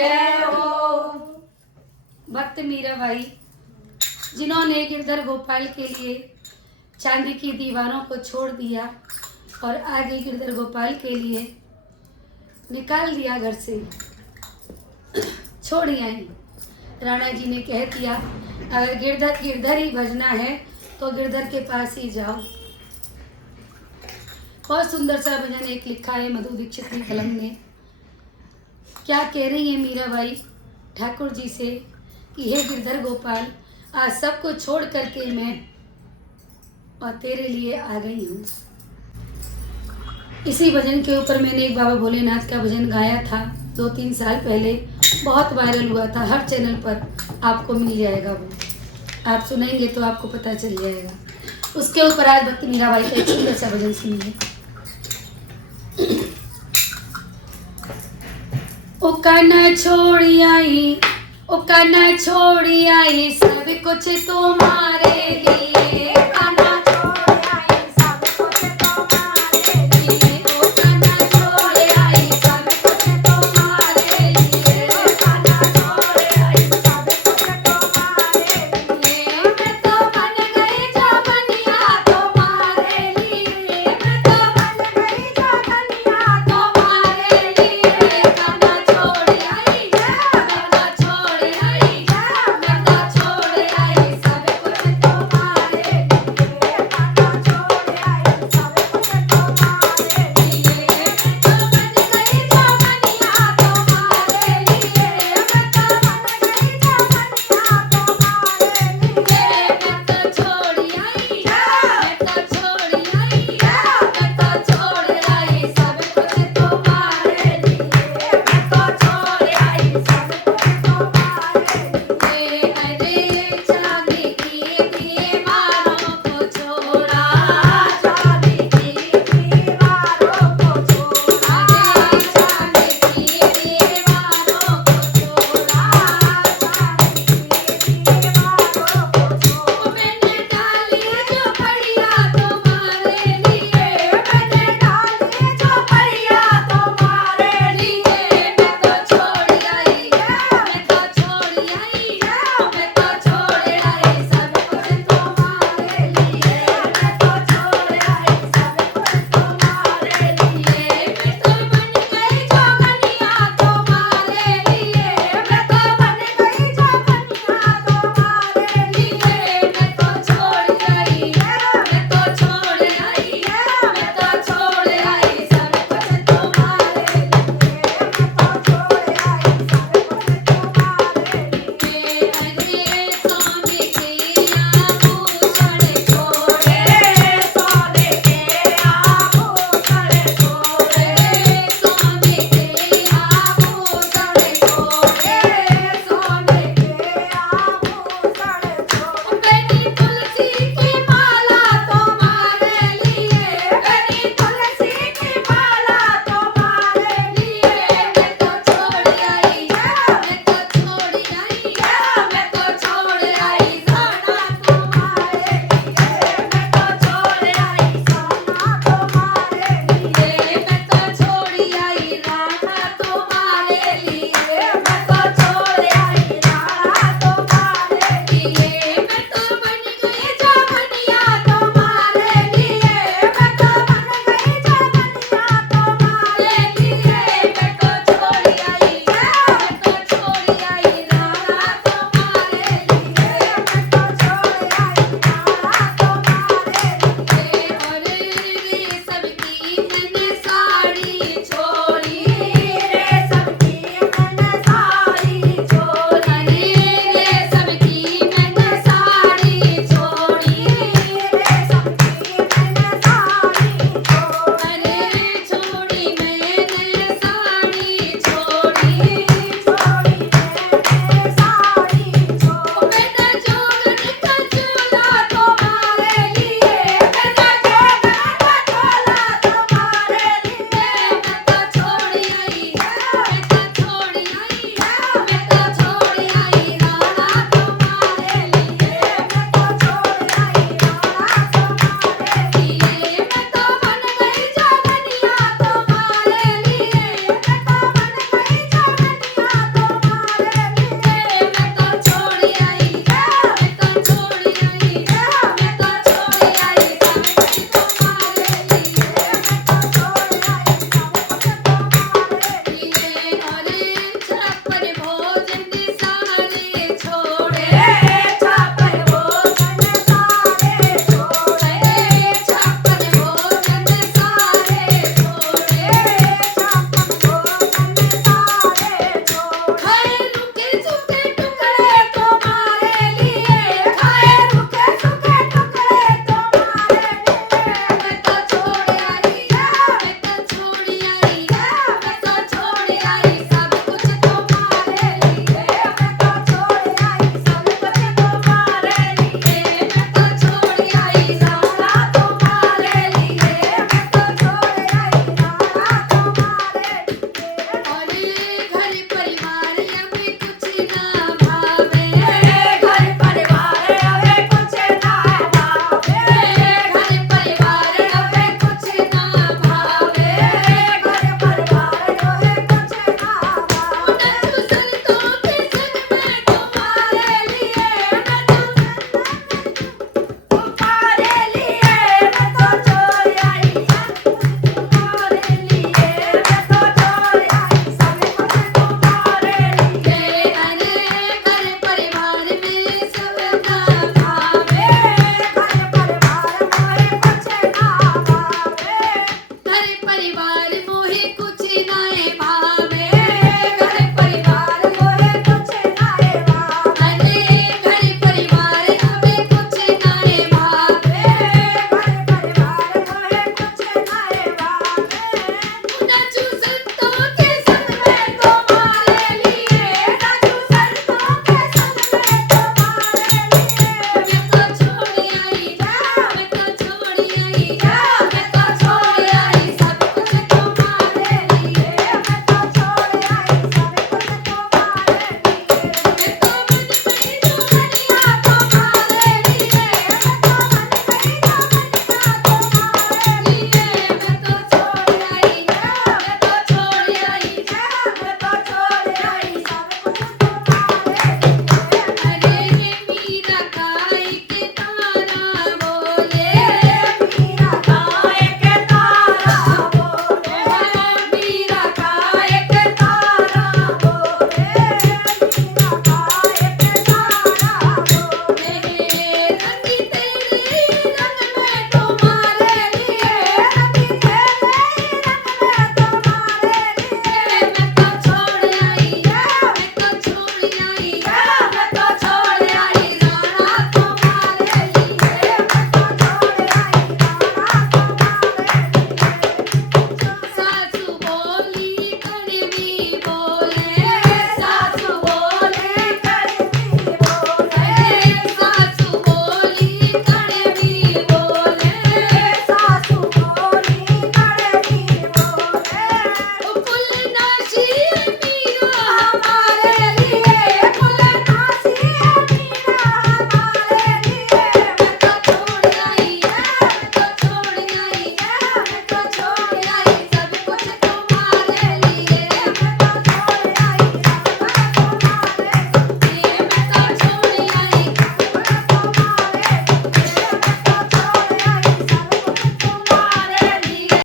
जय हो। भक्त मीराबाई जिन्होंने गिरधर गोपाल के लिए चांदी की दीवारों को छोड़ दिया और आगे गिरधर गोपाल के लिए निकाल दिया घर से, छोड़ आई। राणा जी ने कह दिया अगर गिरधर गिरधर ही भजना है तो गिरधर के पास ही जाओ। बहुत सुंदर सा भजन एक लिखा है मधु दीक्षित की कलम ने। क्या कह रही है मीराबाई ठाकुर जी से कि हे गिरधर गोपाल, आज सब कुछ छोड़ करके मैं और तेरे लिए आ गई हूँ। इसी भजन के ऊपर मैंने एक बाबा भोलेनाथ का भजन गाया था 2-3 साल पहले, बहुत वायरल हुआ था। हर चैनल पर आपको मिल जाएगा, वो आप सुनेंगे तो आपको पता चल जाएगा। उसके ऊपर आज भक्त मीराबाई का एक सुंदर सा भजन सुनिए। ओ कान्हा छोड़ी आई, ओ कान्हा छोड़ी आई, सब कुछ तुम्हारे लिए